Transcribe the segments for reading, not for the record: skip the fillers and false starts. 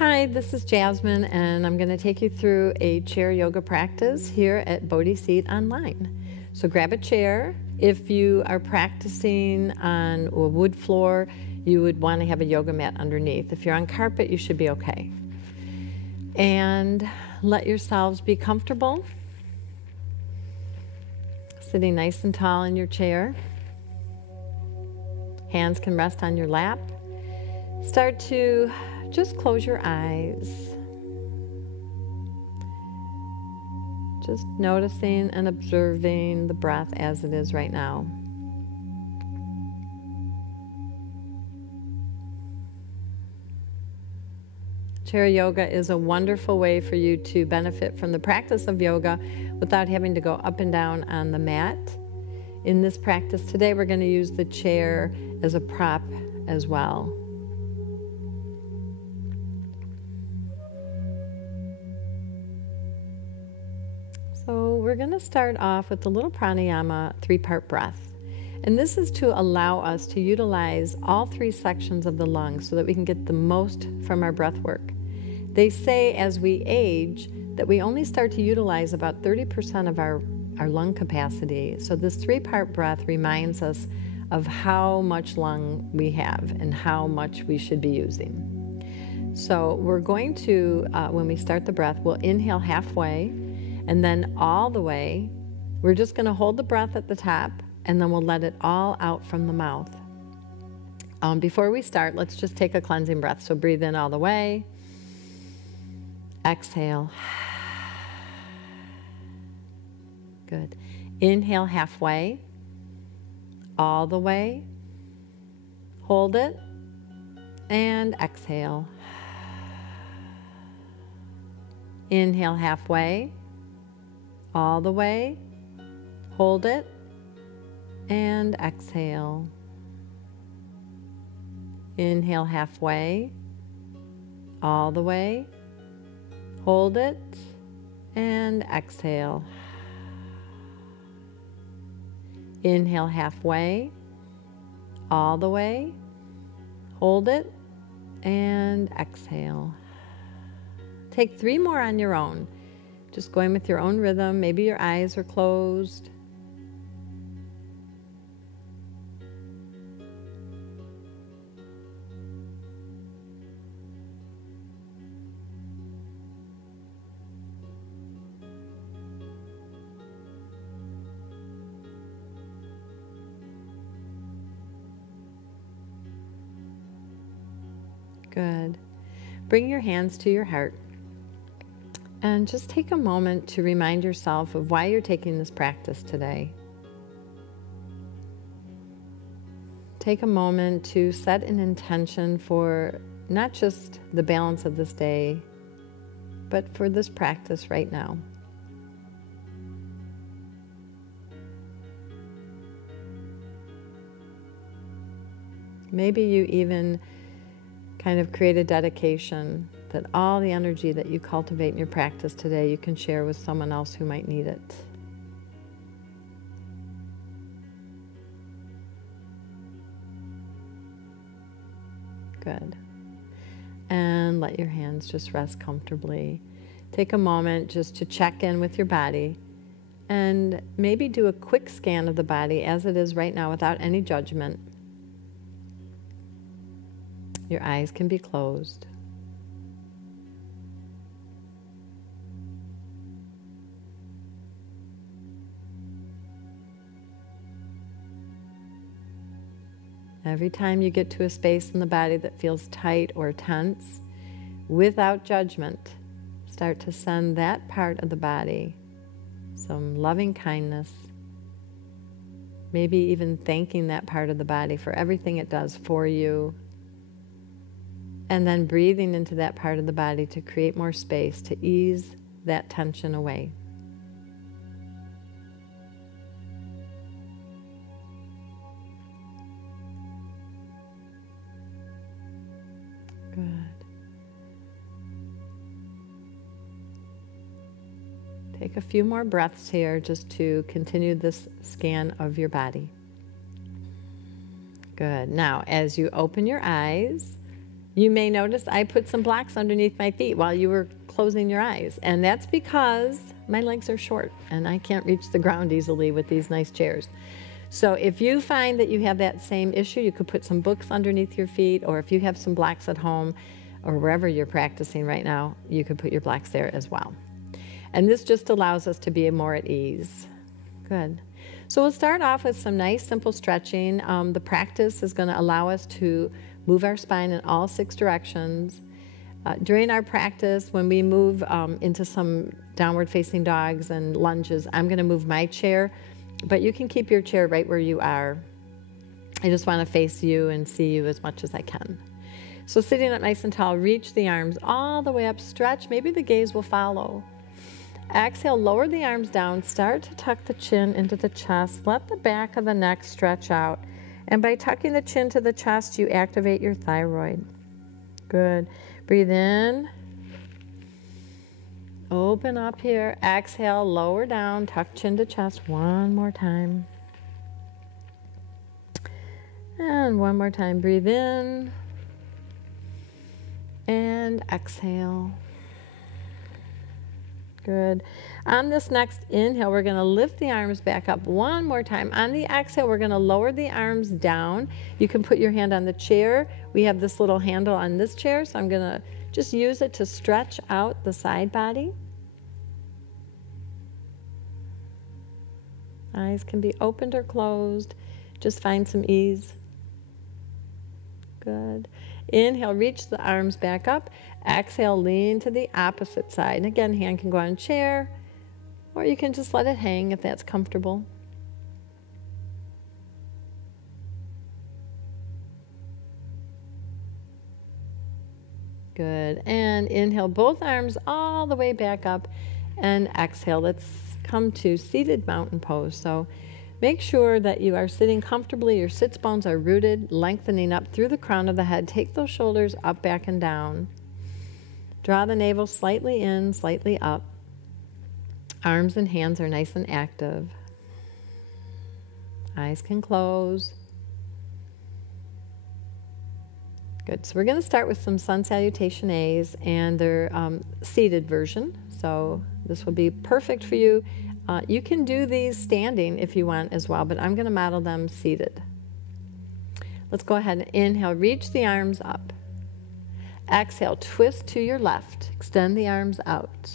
Hi, this is Jasmine, and I'm going to take you through a chair yoga practice here at Bodhi Seat Online. So grab a chair. If you are practicing on a wood floor, you would want to have a yoga mat underneath. If you're on carpet, you should be okay. And let yourselves be comfortable, sitting nice and tall in your chair. Hands can rest on your lap. Start to just close your eyes. Just noticing and observing the breath as it is right now. Chair yoga is a wonderful way for you to benefit from the practice of yoga without having to go up and down on the mat. In this practice today, we're going to use the chair as a prop as well. So we're going to start off with the little pranayama 3-part breath. And this is to allow us to utilize all 3 sections of the lungs so that we can get the most from our breath work. They say as we age that we only start to utilize about 30% of our lung capacity. So this 3-part breath reminds us of how much lung we have and how much we should be using. So we're going to, when we start the breath, we'll inhale halfway and then all the way. We're just going to hold the breath at the top and then we'll let it all out from the mouth. Before we start, let's just take a cleansing breath. So breathe in all the way. Exhale. Good. Inhale halfway, all the way. Hold it and exhale. Inhale halfway, all the way. Hold it and exhale. Inhale halfway, all the way. Hold it and exhale. Inhale halfway, all the way. Hold it and exhale. Take 3 more on your own. Just going with your own rhythm. Maybe your eyes are closed. Good. Bring your hands to your heart and just take a moment to remind yourself of why you're taking this practice today. Take a moment to set an intention for not just the balance of this day, but for this practice right now. Maybe you even kind of create a dedication that all the energy that you cultivate in your practice today you can share with someone else who might need it. Good. And let your hands just rest comfortably. Take a moment just to check in with your body and maybe do a quick scan of the body as it is right now without any judgment. Your eyes can be closed. Every time you get to a space in the body that feels tight or tense, without judgment, start to send that part of the body some loving kindness. Maybe even thanking that part of the body for everything it does for you. And then breathing into that part of the body to create more space, to ease that tension away. Good. Take a few more breaths here just to continue this scan of your body. Good. Now, as you open your eyes, You may notice I put some blocks underneath my feet while you were closing your eyes, and that's because my legs are short and I can't reach the ground easily with these nice chairs. So if you find that you have that same issue, you could put some books underneath your feet, or if you have some blocks at home or wherever you're practicing right now, you could put your blocks there as well. And this just allows us to be more at ease. Good. So we'll start off with some nice simple stretching. The practice is going to allow us to move our spine in all 6 directions. During our practice, when we move into some downward facing dogs and lunges, I'm going to move my chair, but you can keep your chair right where you are. I just want to face you and see you as much as I can. So sitting up nice and tall, reach the arms all the way up, stretch, maybe the gaze will follow. Exhale, lower the arms down, start to tuck the chin into the chest, let the back of the neck stretch out. And by tucking the chin to the chest, you activate your thyroid. Good. Breathe in. Open up here. Exhale, lower down, tuck chin to chest. One more time. And one more time. Breathe in. And exhale. Good. On this next inhale, we're going to lift the arms back up one more time. On the exhale, we're going to lower the arms down. You can put your hand on the chair. We have this little handle on this chair, so I'm going to just use it to stretch out the side body. Eyes can be opened or closed. Just find some ease. Good. Inhale, reach the arms back up. Exhale, lean to the opposite side. And again, hand can go on chair, or you can just let it hang if that's comfortable. Good. And inhale, both arms all the way back up, and exhale. Let's come to seated mountain pose. So make sure that you are sitting comfortably. Your sits bones are rooted, lengthening up through the crown of the head. Take those shoulders up, back, and down. Draw the navel slightly in, slightly up. Arms and hands are nice and active. Eyes can close. Good. So we're going to start with some sun salutation A's, and they're seated version. So this will be perfect for you. You can do these standing if you want as well, but I'm going to model them seated. Let's go ahead and inhale, reach the arms up. Exhale, twist to your left. Extend the arms out.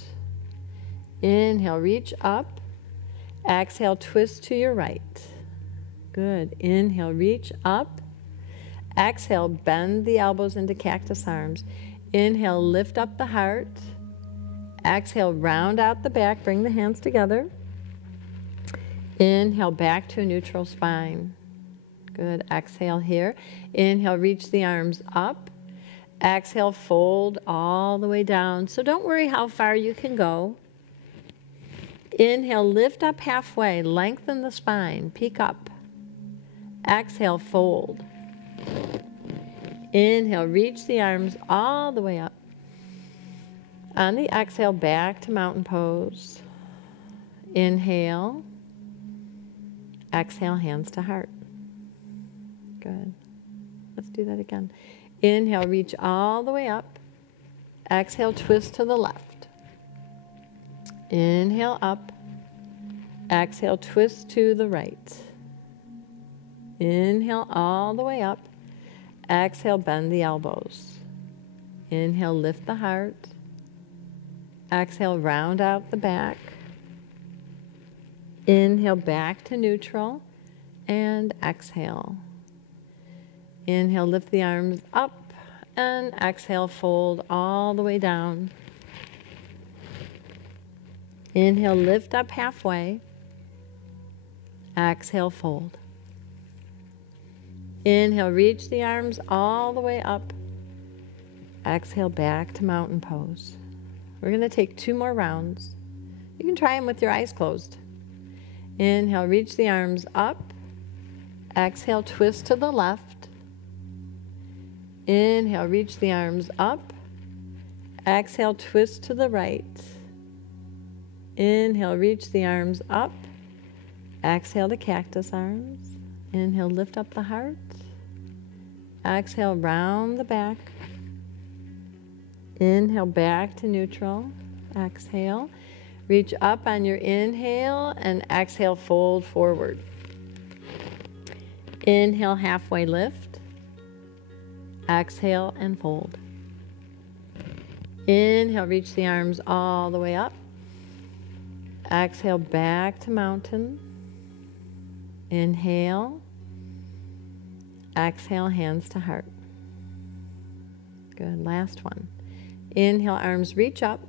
Inhale, reach up. Exhale, twist to your right. Good. Inhale, reach up. Exhale, bend the elbows into cactus arms. Inhale, lift up the heart. Exhale, round out the back. Bring the hands together. Inhale, back to a neutral spine. Good. Exhale here. Inhale, reach the arms up. Exhale, fold all the way down. So don't worry how far you can go. Inhale, lift up halfway. Lengthen the spine. Peek up. Exhale, fold. Inhale, reach the arms all the way up. On the exhale, back to mountain pose. Inhale. Exhale, hands to heart. Good. Let's do that again. Inhale, reach all the way up. Exhale, twist to the left. Inhale, up. Exhale, twist to the right. Inhale, all the way up. Exhale, bend the elbows. Inhale, lift the heart. Exhale, round out the back. Inhale, back to neutral. And exhale. Inhale, lift the arms up, and exhale, fold all the way down. Inhale, lift up halfway. Exhale, fold. Inhale, reach the arms all the way up. Exhale, back to mountain pose. We're going to take 2 more rounds. You can try them with your eyes closed. Inhale, reach the arms up. Exhale, twist to the left. Inhale, reach the arms up. Exhale, twist to the right. Inhale, reach the arms up. Exhale to cactus arms. Inhale, lift up the heart. Exhale, round the back. Inhale back to neutral. Exhale. Reach up on your inhale and exhale, fold forward. Inhale, halfway lift. Exhale and fold. Inhale, reach the arms all the way up. Exhale, back to mountain. Inhale. Exhale, hands to heart. Good, last one. Inhale, arms reach up.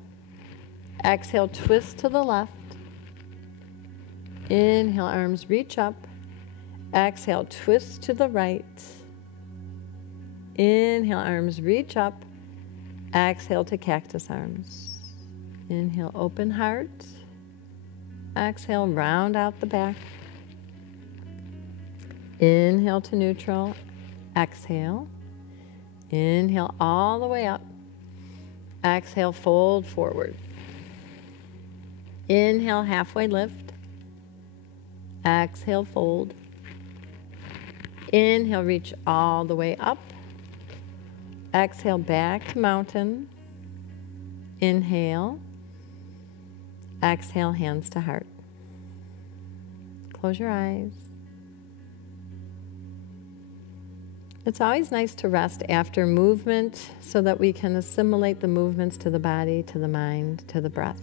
Exhale, twist to the left. Inhale, arms reach up. Exhale, twist to the right. Inhale, arms reach up. Exhale to cactus arms. Inhale, open heart. Exhale, round out the back. Inhale to neutral. Exhale. Inhale all the way up. Exhale, fold forward. Inhale, halfway lift. Exhale, fold. Inhale, reach all the way up. Exhale, back to mountain. Inhale. Exhale, hands to heart. Close your eyes. It's always nice to rest after movement so that we can assimilate the movements to the body, to the mind, to the breath.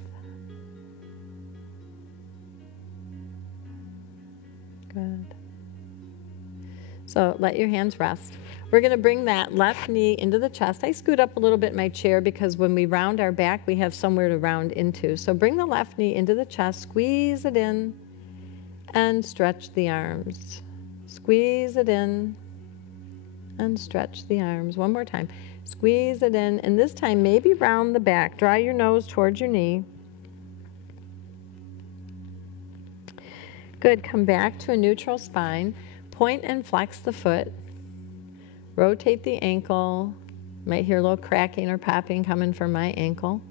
Good. So let your hands rest. We're going to bring that left knee into the chest. I scoot up a little bit in my chair because when we round our back, we have somewhere to round into. So bring the left knee into the chest, squeeze it in, and stretch the arms. Squeeze it in, and stretch the arms. One more time. Squeeze it in, and this time maybe round the back. Draw your nose towards your knee. Good. Come back to a neutral spine. Point and flex the foot. Rotate the ankle. Might hear a little cracking or popping coming from my ankle.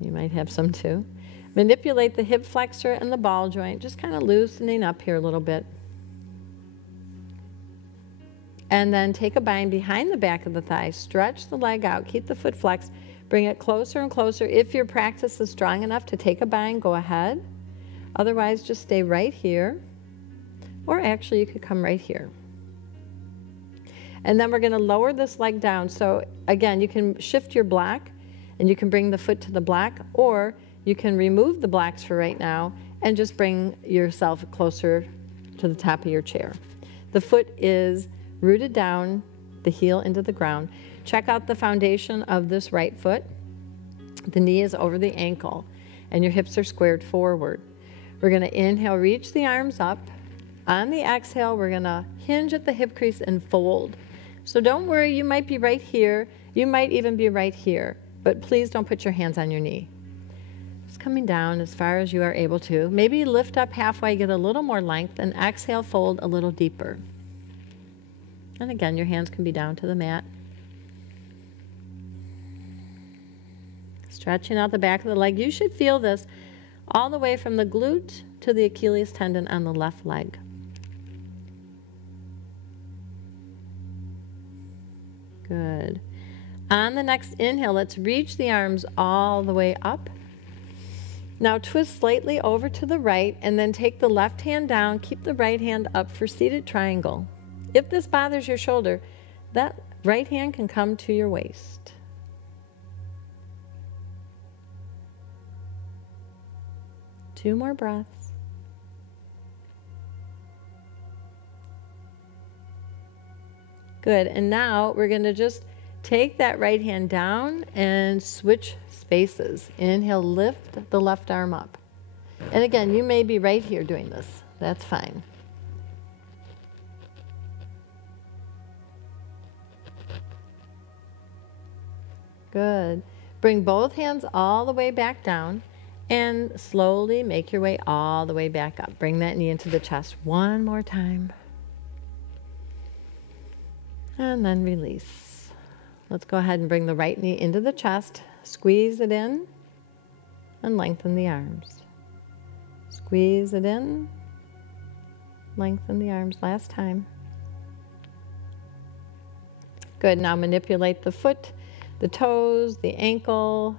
You might have some too. Manipulate the hip flexor and the ball joint, just kind of loosening up here a little bit. And then take a bind behind the back of the thigh. Stretch the leg out. Keep the foot flexed. Bring it closer and closer. If your practice is strong enough to take a bind, go ahead. Otherwise, just stay right here. Or actually, you could come right here. And then we're going to lower this leg down. So again, you can shift your block and you can bring the foot to the block, or you can remove the blocks for right now and just bring yourself closer to the top of your chair. The foot is rooted down, the heel into the ground. Check out the foundation of this right foot. The knee is over the ankle and your hips are squared forward. We're going to inhale, reach the arms up. On the exhale, we're going to hinge at the hip crease and fold. So don't worry, you might be right here. You might even be right here, but please don't put your hands on your knee. Just coming down as far as you are able to. Maybe lift up halfway, get a little more length, and exhale, fold a little deeper. And again, your hands can be down to the mat. Stretching out the back of the leg. You should feel this all the way from the glute to the Achilles tendon on the left leg. Good. On the next inhale, let's reach the arms all the way up. Now twist slightly over to the right and then take the left hand down. Keep the right hand up for seated triangle. If this bothers your shoulder, that right hand can come to your waist. Two more breaths. Good, and now we're going to just take that right hand down and switch spaces. Inhale, lift the left arm up. And again, you may be right here doing this. That's fine. Good. Bring both hands all the way back down and slowly make your way all the way back up. Bring that knee into the chest one more time. And then release. Let's go ahead and bring the right knee into the chest. Squeeze it in and lengthen the arms. Squeeze it in, lengthen the arms. Last time. Good, now manipulate the foot The toes, the ankle,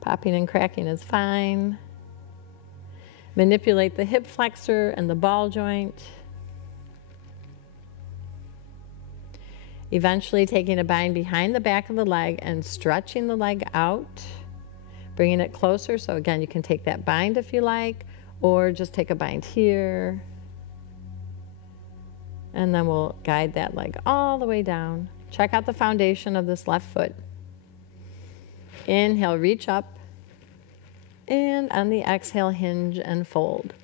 popping and cracking is fine. Manipulate the hip flexor and the ball joint. Eventually taking a bind behind the back of the leg and stretching the leg out, bringing it closer. So again, you can take that bind if you like, or just take a bind here. And then we'll guide that leg all the way down. Check out the foundation of this left foot. Inhale, reach up. And on the exhale, hinge and fold.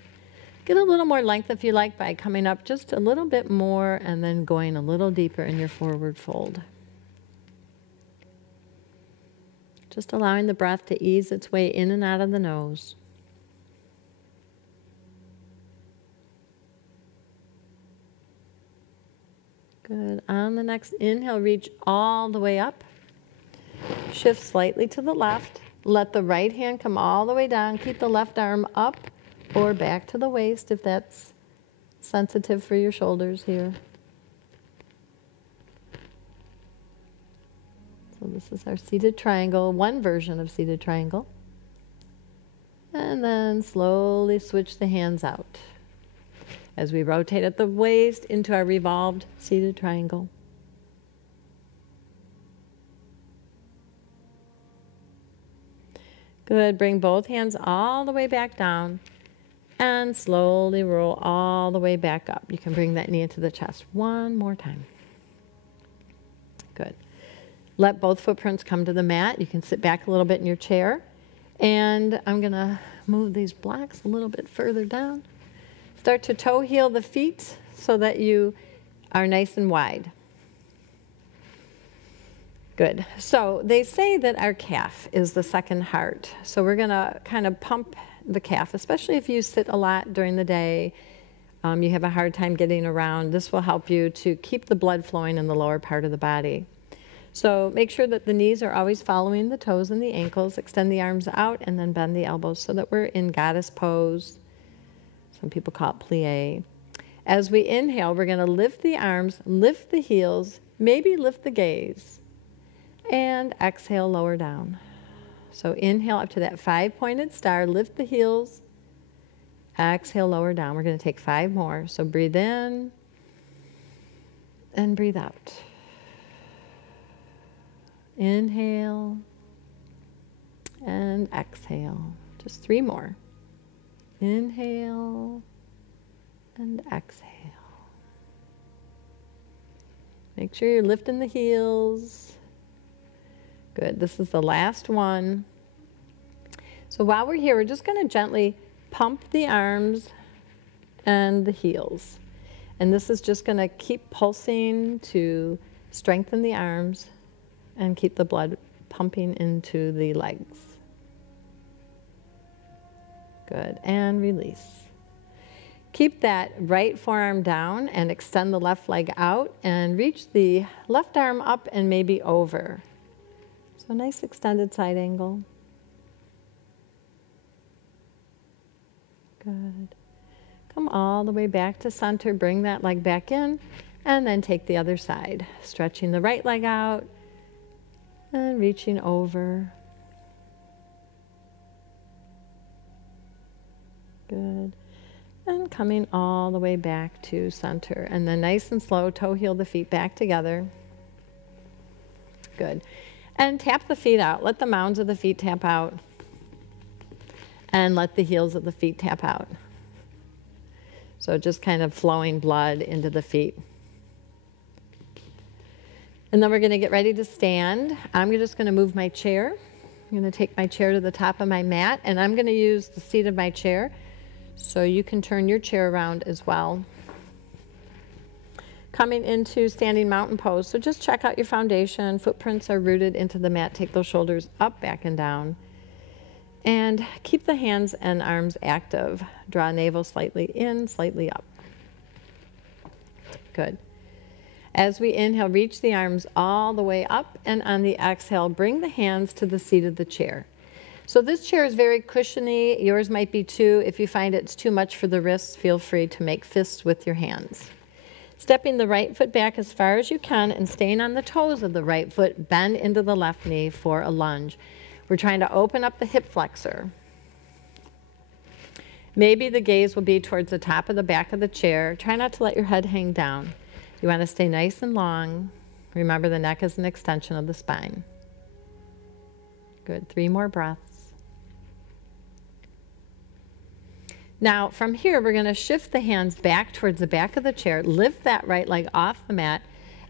Get a little more length if you like by coming up just a little bit more and then going a little deeper in your forward fold. Just allowing the breath to ease its way in and out of the nose. Good. On the next inhale, reach all the way up. Shift slightly to the left. Let the right hand come all the way down. Keep the left arm up or back to the waist if that's sensitive for your shoulders here. So this is our seated triangle, one version of seated triangle. And then slowly switch the hands out as we rotate at the waist into our revolved seated triangle. Good. Bring both hands all the way back down and slowly roll all the way back up. You can bring that knee into the chest one more time. Good. Let both footprints come to the mat. You can sit back a little bit in your chair. And I'm going to move these blocks a little bit further down. Start to toe heel the feet so that you are nice and wide. Good. So they say that our calf is the second heart. So we're going to kind of pump the calf, especially if you sit a lot during the day. You have a hard time getting around. This will help you to keep the blood flowing in the lower part of the body. So make sure that the knees are always following the toes and the ankles. Extend the arms out and then bend the elbows so that we're in goddess pose. Some people call it plie. As we inhale, we're going to lift the arms, lift the heels, maybe lift the gaze. And exhale, lower down. So inhale up to that 5-pointed star, lift the heels, exhale, lower down. We're going to take 5 more. So breathe in and breathe out. Inhale and exhale. Just 3 more. Inhale and exhale. Make sure you're lifting the heels. Good. This is the last one. So while we're here, we're just going to gently pump the arms and the heels. And this is just going to keep pulsing to strengthen the arms and keep the blood pumping into the legs. Good. And release. Keep that right forearm down and extend the left leg out and reach the left arm up and maybe over. So nice extended side angle. Good. Come all the way back to center. Bring that leg back in and then take the other side. Stretching the right leg out and reaching over. Good. And coming all the way back to center. And then nice and slow, toe heel the feet back together. Good. And tap the feet out. Let the mounds of the feet tap out. And let the heels of the feet tap out. So just kind of flowing blood into the feet. And then we're going to get ready to stand. I'm just going to move my chair. I'm going to take my chair to the top of my mat, and I'm going to use the seat of my chair. So you can turn your chair around as well. Coming into standing mountain pose. So just check out your foundation. Footprints are rooted into the mat. Take those shoulders up, back, and down. And keep the hands and arms active. Draw navel slightly in, slightly up. Good. As we inhale, reach the arms all the way up, and on the exhale, bring the hands to the seat of the chair. So this chair is very cushiony. Yours might be too. If you find it's too much for the wrists, feel free to make fists with your hands. Stepping the right foot back as far as you can and staying on the toes of the right foot, bend into the left knee for a lunge. We're trying to open up the hip flexor. Maybe the gaze will be towards the top of the back of the chair. Try not to let your head hang down. You want to stay nice and long. Remember, the neck is an extension of the spine. Good. 3 more breaths. Now, from here, we're going to shift the hands back towards the back of the chair. Lift that right leg off the mat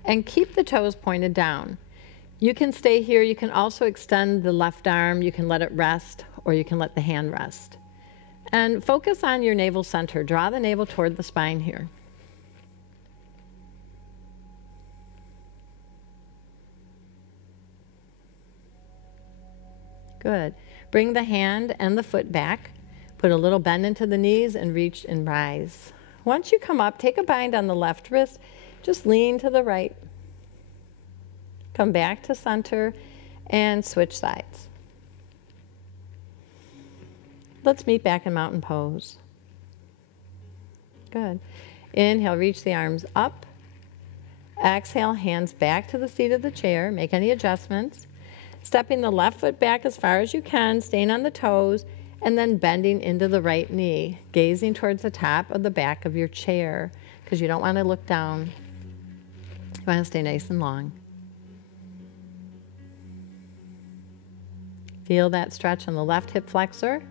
and keep the toes pointed down. You can stay here. You can also extend the left arm. You can let it rest, or you can let the hand rest. And focus on your navel center. Draw the navel toward the spine here. Good. Bring the hand and the foot back. Put a little bend into the knees and reach and rise. Once you come up, take a bind on the left wrist. Just lean to the right. Come back to center and switch sides. Let's meet back in mountain pose. Good. Inhale, reach the arms up. Exhale, hands back to the seat of the chair. Make any adjustments. Stepping the left foot back as far as you can, staying on the toes, and then bending into the right knee, gazing towards the top of the back of your chair, because you don't want to look down. You want to stay nice and long. Feel that stretch on the left hip flexor.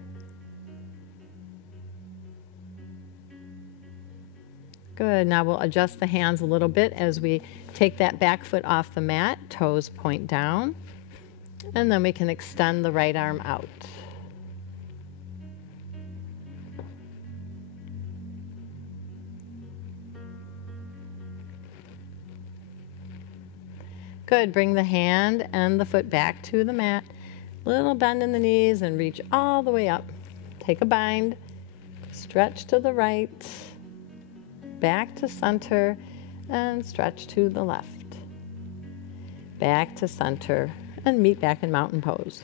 Good. Now we'll adjust the hands a little bit as we take that back foot off the mat, toes point down, and then we can extend the right arm out. Good. Bring the hand and the foot back to the mat. Little bend in the knees and reach all the way up. Take a bind, stretch to the right, back to center, and stretch to the left. Back to center, and meet back in mountain pose.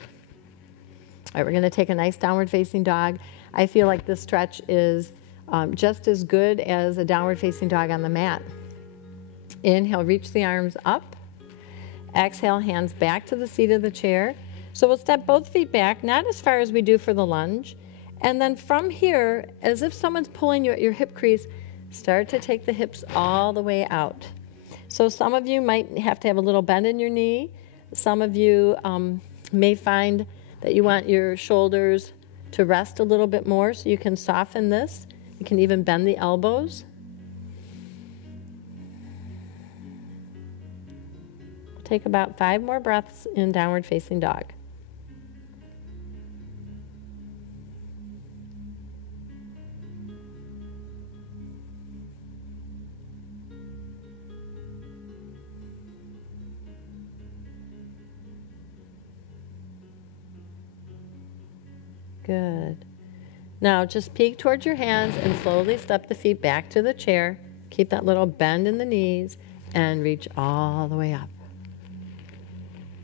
All right, we're going to take a nice downward facing dog. I feel like this stretch is just as good as a downward facing dog on the mat. Inhale, reach the arms up. Exhale, hands back to the seat of the chair. So we'll step both feet back, not as far as we do for the lunge. And then from here, as if someone's pulling you at your hip crease, start to take the hips all the way out. So some of you might have to have a little bend in your knee. Some of you may find that you want your shoulders to rest a little bit more, so you can soften this. You can even bend the elbows. Take about 5 more breaths in downward facing dog. Good. Now just peek towards your hands and slowly step the feet back to the chair. Keep that little bend in the knees and reach all the way up.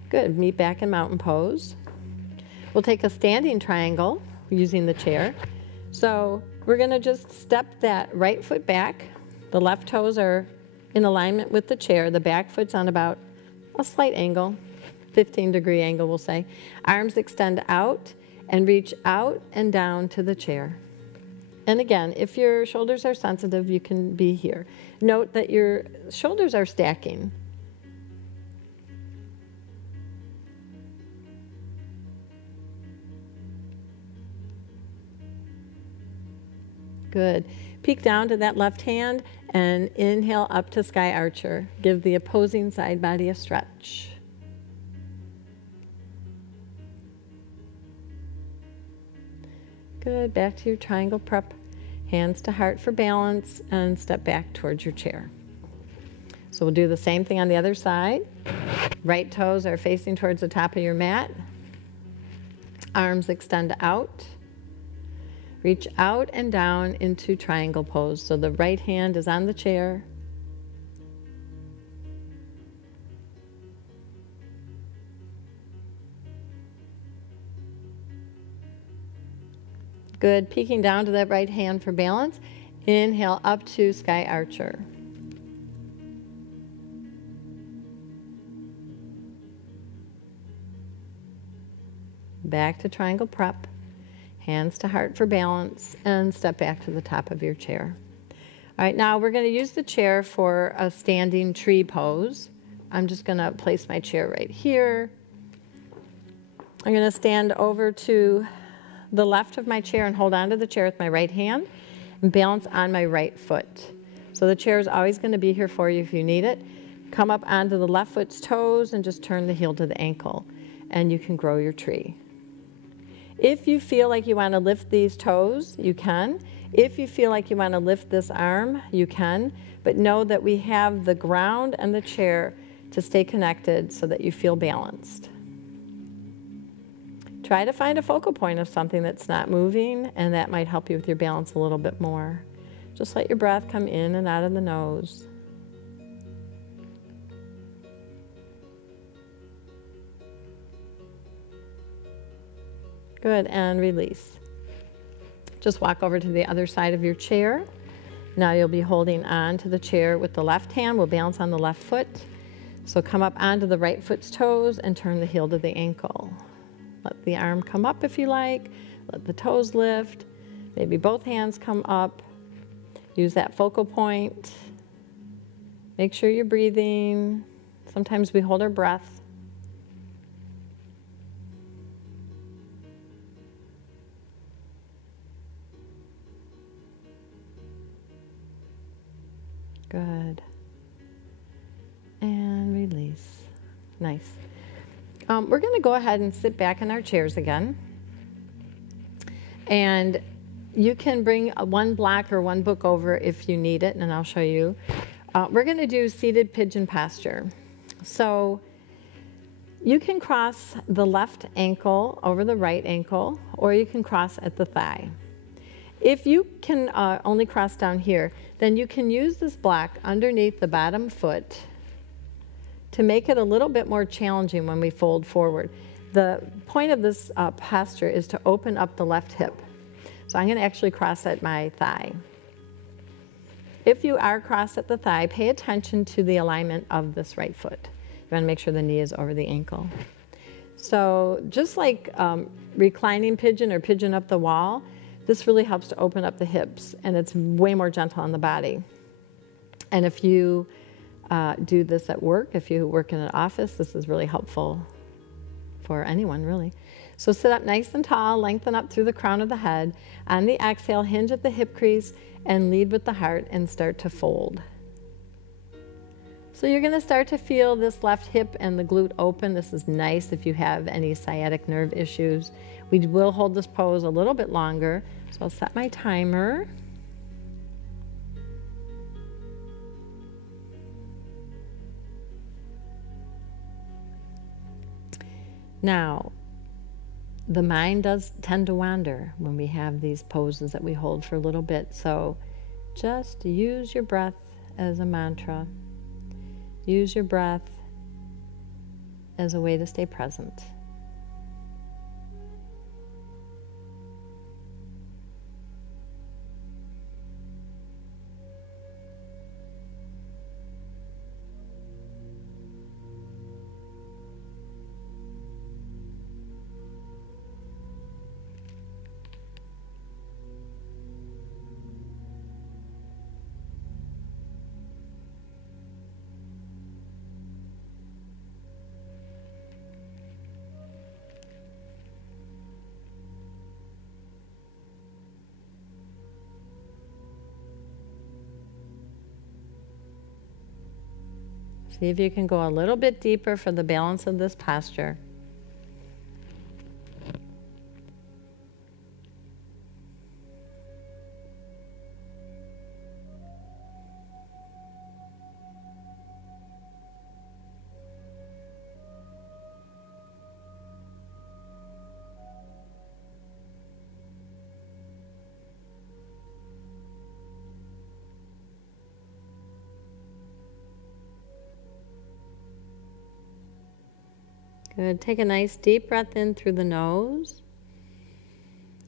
Good. Meet back in mountain pose. We'll take a standing triangle using the chair. So we're going to just step that right foot back. The left toes are in alignment with the chair. The back foot's on about a slight angle, 15-degree angle we'll say. Arms extend out and reach out and down to the chair. And again, if your shoulders are sensitive, you can be here. Note that your shoulders are stacking. Good. Peek down to that left hand and inhale up to sky archer. Give the opposing side body a stretch. Good. Back to your triangle prep. Hands to heart for balance and step back towards your chair. So we'll do the same thing on the other side. Right toes are facing towards the top of your mat. Arms extend out. Reach out and down into triangle pose. So the right hand is on the chair. Good. Peeking down to that right hand for balance. Inhale up to sky archer. back to triangle prep, hands to heart for balance, and step back to the top of your chair. All right, now we're going to use the chair for a standing tree pose. I'm just going to place my chair right here. I'm going to stand over to the left of my chair and hold onto the chair with my right hand and balance on my right foot. So the chair is always going to be here for you if you need it. Come up onto the left foot's toes and just turn the heel to the ankle, and you can grow your tree. If you feel like you want to lift these toes, you can. If you feel like you want to lift this arm, you can. But know that we have the ground and the chair to stay connected so that you feel balanced. Try to find a focal point of something that's not moving, and that might help you with your balance a little bit more. Just let your breath come in and out of the nose. Good, and release. Just walk over to the other side of your chair. Now you'll be holding on to the chair with the left hand. We'll balance on the left foot. So come up onto the right foot's toes and turn the heel to the ankle. Let the arm come up if you like. Let the toes lift. Maybe both hands come up. Use that focal point. Make sure you're breathing. Sometimes we hold our breath. Good. And release. Nice. We're going to go ahead and sit back in our chairs again. And you can bring one block or one book over if you need it, and I'll show you. We're going to do seated pigeon posture. So you can cross the left ankle over the right ankle, or you can cross at the thigh. If you can only cross down here, then you can use this block underneath the bottom foot to make it a little bit more challenging when we fold forward. The point of this posture is to open up the left hip. So I'm going to actually cross at my thigh. If you are crossed at the thigh, pay attention to the alignment of this right foot. You want to make sure the knee is over the ankle. So just like reclining pigeon or pigeon up the wall, this really helps to open up the hips, and it's way more gentle on the body. And if you do this at work, if you work in an office, this is really helpful for anyone, really. So sit up nice and tall, lengthen up through the crown of the head. On the exhale, hinge at the hip crease and lead with the heart and start to fold. So you're going to start to feel this left hip and the glute open. This is nice if you have any sciatic nerve issues. We will hold this pose a little bit longer. So I'll set my timer. Now, the mind does tend to wander when we have these poses that we hold for a little bit. So just use your breath as a mantra. Use your breath as a way to stay present. See if you can go a little bit deeper for the balance of this posture. Good. Take a nice deep breath in through the nose.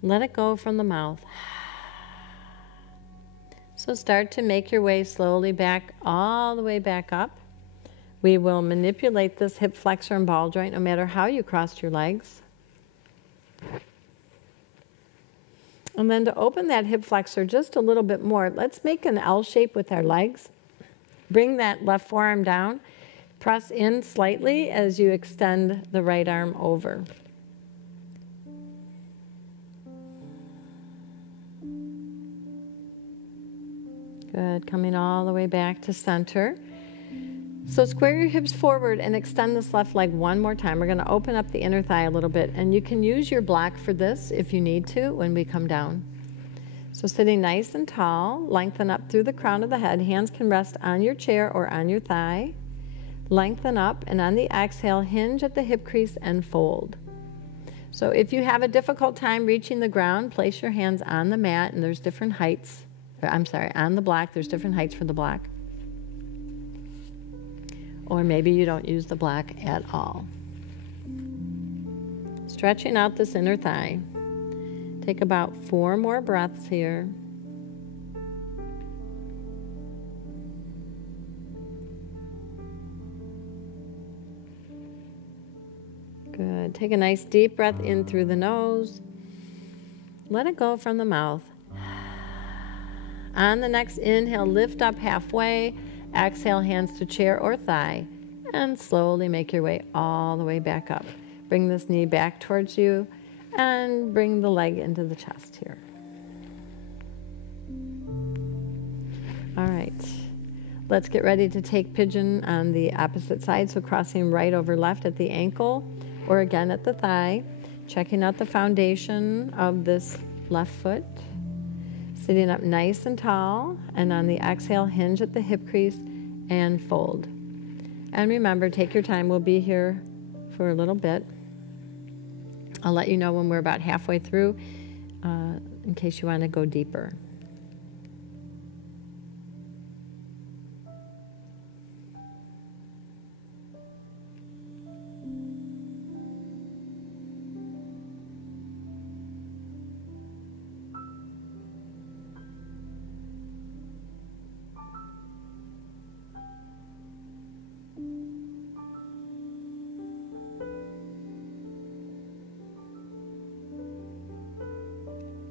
Let it go from the mouth. So start to make your way slowly back, all the way back up. We will manipulate this hip flexor and ball joint no matter how you crossed your legs. And then to open that hip flexor just a little bit more, let's make an L shape with our legs. Bring that left forearm down. Press in slightly as you extend the right arm over. Good, coming all the way back to center. So square your hips forward and extend this left leg one more time. We're going to open up the inner thigh a little bit, and you can use your block for this if you need to when we come down. So sitting nice and tall, lengthen up through the crown of the head. Hands can rest on your chair or on your thigh. Lengthen up, and on the exhale, hinge at the hip crease and fold. So if you have a difficult time reaching the ground, place your hands on the mat, and there's different heights. I'm sorry, on the block, there's different heights for the block. Or maybe you don't use the block at all. Stretching out this inner thigh. Take about 4 more breaths here. Good. Take a nice deep breath in through the nose. Let it go from the mouth. On the next inhale, lift up halfway. Exhale, hands to chair or thigh. And slowly make your way all the way back up. Bring this knee back towards you and bring the leg into the chest here. All right. Let's get ready to take pigeon on the opposite side. So crossing right over left at the ankle or again at the thigh. Checking out the foundation of this left foot. Sitting up nice and tall, and on the exhale, hinge at the hip crease and fold. And remember, take your time. We'll be here for a little bit. I'll let you know when we're about halfway through in case you want to go deeper.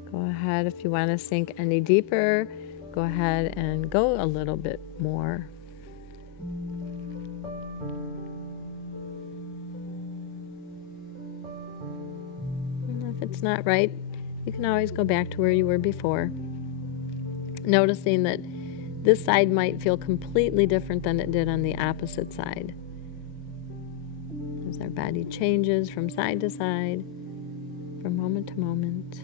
Go ahead if you want to sink any deeper, go ahead and go a little bit more. And if it's not right, you can always go back to where you were before. Noticing that this side might feel completely different than it did on the opposite side. As our body changes from side to side, from moment to moment.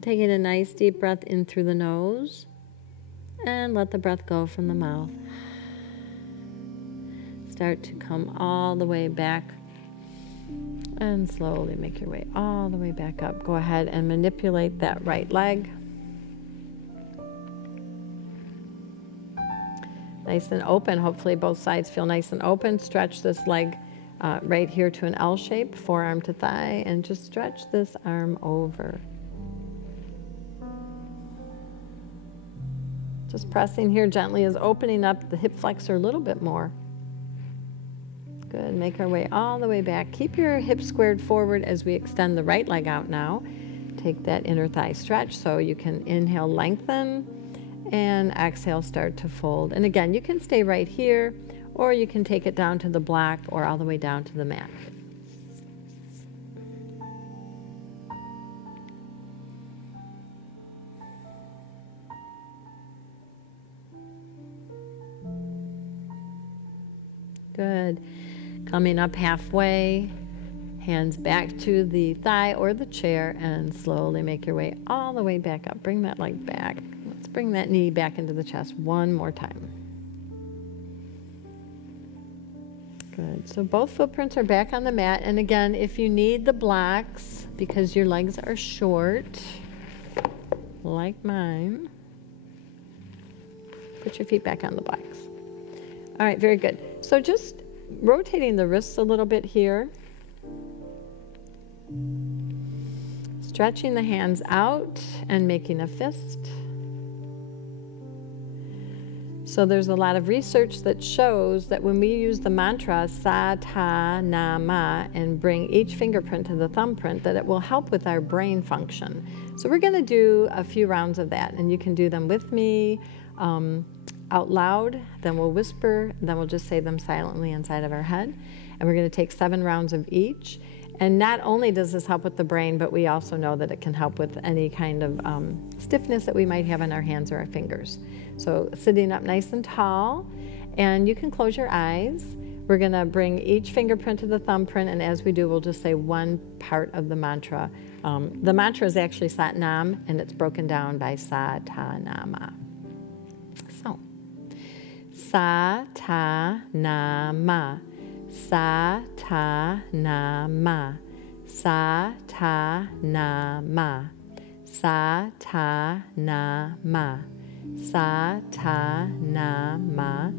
Taking a nice deep breath in through the nose and let the breath go from the mouth. Start to come all the way back and slowly make your way all the way back up. Go ahead and manipulate that right leg. Nice and open. Hopefully both sides feel nice and open. Stretch this leg right here to an L shape, forearm to thigh, and just stretch this arm over. Just pressing here gently is opening up the hip flexor a little bit more. Good, make our way all the way back. Keep your hips squared forward as we extend the right leg out now. Take that inner thigh stretch so you can inhale, lengthen, and exhale, start to fold. And again, you can stay right here, or you can take it down to the block or all the way down to the mat. Good. Coming up halfway, hands back to the thigh or the chair, and slowly make your way all the way back up. Bring that leg back. Let's bring that knee back into the chest one more time. Good. So both footprints are back on the mat. And again, if you need the blocks because your legs are short, like mine, put your feet back on the blocks. All right, very good. So just rotating the wrists a little bit here. stretching the hands out and making a fist. So there's a lot of research that shows that when we use the mantra sa, ta, na, ma, and bring each fingerprint to the thumbprint, that it will help with our brain function. So we're going to do a few rounds of that, and you can do them with me out loud, then we'll whisper, then we'll just say them silently inside of our head. And we're going to take 7 rounds of each. And not only does this help with the brain, but we also know that it can help with any kind of stiffness that we might have in our hands or our fingers. So sitting up nice and tall, and you can close your eyes. We're going to bring each fingerprint to the thumbprint, and as we do, we'll just say one part of the mantra. The mantra is actually Sat Nam, and it's broken down by Sa, Ta, Na, Ma. So, Sa, Ta, Na, Ma. Sa, ta, na, ma. Sa, ta, na, ma. Sa, ta, na, ma. Sa, ta, na, ma.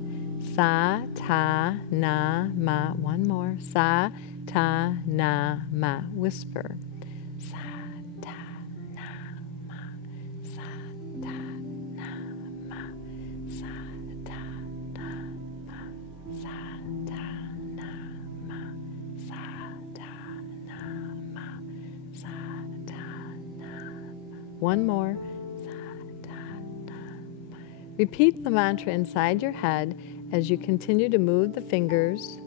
Sa, ta, na, ma. One more. Sa, ta, na, ma. Whisper. Sa, ta, na, ma. Sa, ta, na, ma. Sa, ta, na, ma. Sa, ta, na, ma. Sa, ta, na, ma. Sa, ta, na, ma. One more. Sa, ta, na, ma. Repeat the mantra inside your head as you continue to move the fingers.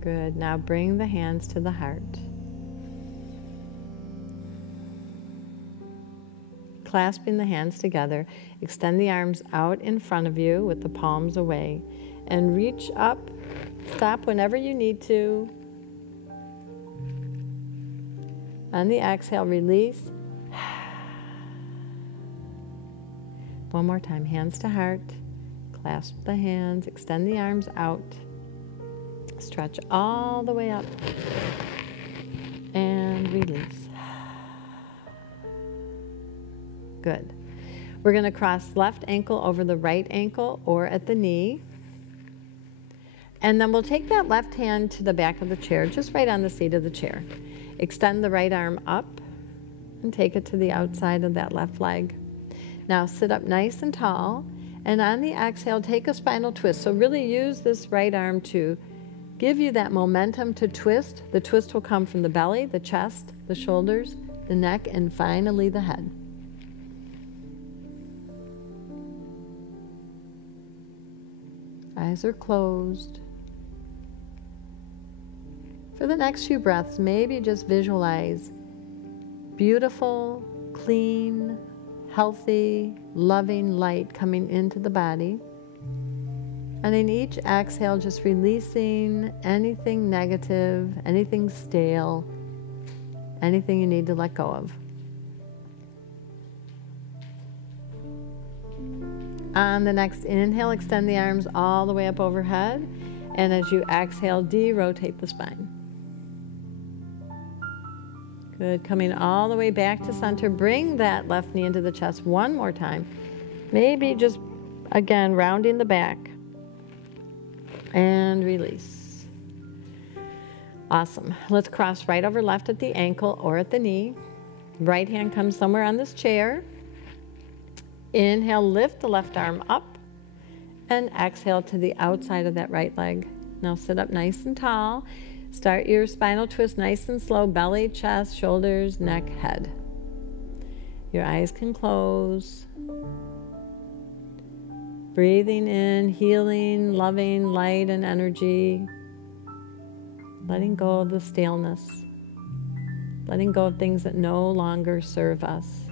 Good. Now bring the hands to the heart. Clasping the hands together, extend the arms out in front of you with the palms away, and reach up. Stop whenever you need to. On the exhale, release. One more time, hands to heart. Clasp the hands, extend the arms out. Stretch all the way up and release. Good. We're going to cross left ankle over the right ankle or at the knee. And then we'll take that left hand to the back of the chair, just right on the seat of the chair. Extend the right arm up and take it to the outside of that left leg. Now sit up nice and tall, and on the exhale, take a spinal twist. So really use this right arm to give you that momentum to twist. The twist will come from the belly, the chest, the shoulders, the neck, and finally the head. Eyes are closed. For the next few breaths, maybe just visualize beautiful, clean, healthy, loving light coming into the body. And in each exhale, just releasing anything negative, anything stale, anything you need to let go of. On the next inhale, extend the arms all the way up overhead. And as you exhale, de-rotate the spine. Good. Coming all the way back to center. Bring that left knee into the chest one more time. Maybe just, again, rounding the back. And release. Awesome. Let's cross right over left at the ankle or at the knee. Right hand comes somewhere on this chair. Inhale, lift the left arm up, and exhale to the outside of that right leg. Now sit up nice and tall. Start your spinal twist nice and slow, belly, chest, shoulders, neck, head. Your eyes can close. Breathing in, healing, loving, light and energy. Letting go of the staleness. Letting go of things that no longer serve us.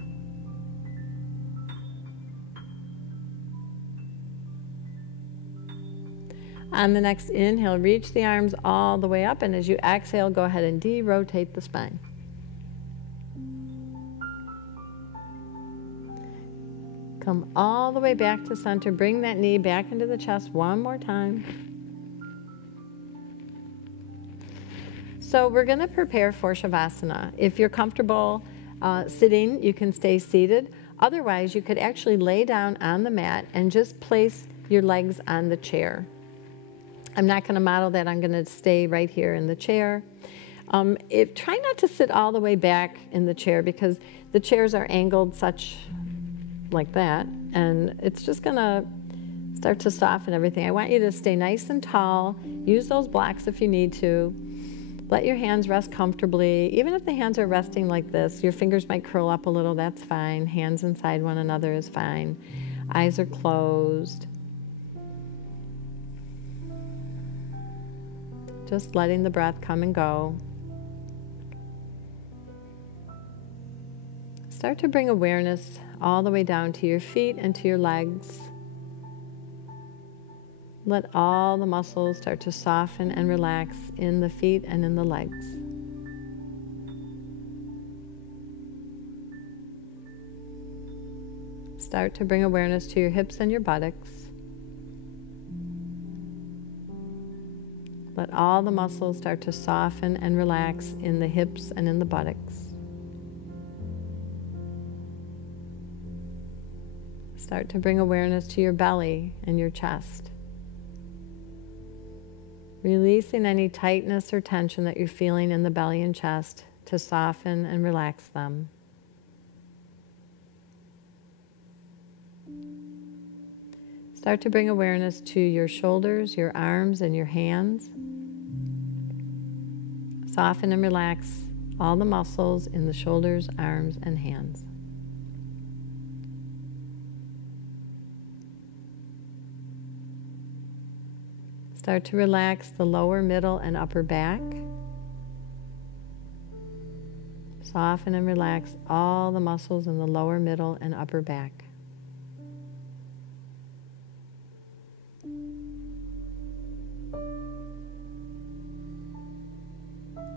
On the next inhale, reach the arms all the way up, and as you exhale, go ahead and de-rotate the spine. Come all the way back to center. Bring that knee back into the chest one more time. So we're going to prepare for Shavasana. If you're comfortable sitting, you can stay seated. Otherwise, you could actually lay down on the mat and just place your legs on the chair. I'm not going to model that. I'm going to stay right here in the chair. Try not to sit all the way back in the chair because the chairs are angled like that, and it's just going to start to soften everything. I want you to stay nice and tall. Use those blocks if you need to. Let your hands rest comfortably. Even if the hands are resting like this, your fingers might curl up a little, that's fine. Hands inside one another is fine. Eyes are closed. Just letting the breath come and go. Start to bring awareness all the way down to your feet and to your legs. Let all the muscles start to soften and relax in the feet and in the legs. Start to bring awareness to your hips and your buttocks. Let all the muscles start to soften and relax in the hips and in the buttocks. Start to bring awareness to your belly and your chest. Releasing any tightness or tension that you're feeling in the belly and chest to soften and relax them. Start to bring awareness to your shoulders, your arms, and your hands. Soften and relax all the muscles in the shoulders, arms, and hands. Start to relax the lower, middle, and upper back. Soften and relax all the muscles in the lower, middle, and upper back.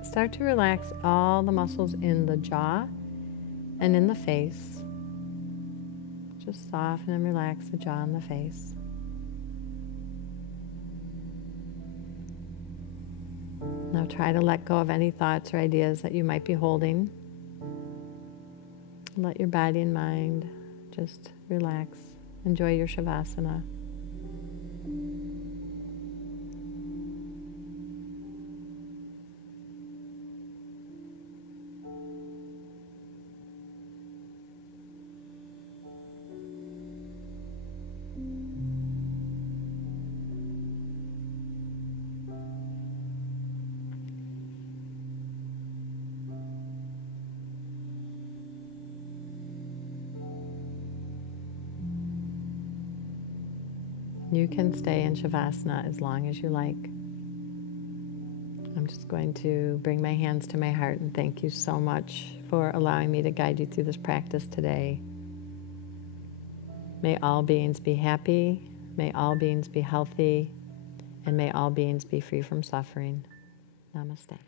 Start to relax all the muscles in the jaw and in the face. Just soften and relax the jaw and the face. Now try to let go of any thoughts or ideas that you might be holding. Let your body and mind just relax. Enjoy your Shavasana. You can stay in Shavasana as long as you like. I'm just going to bring my hands to my heart and thank you so much for allowing me to guide you through this practice today. May all beings be happy, may all beings be healthy, and may all beings be free from suffering. Namaste.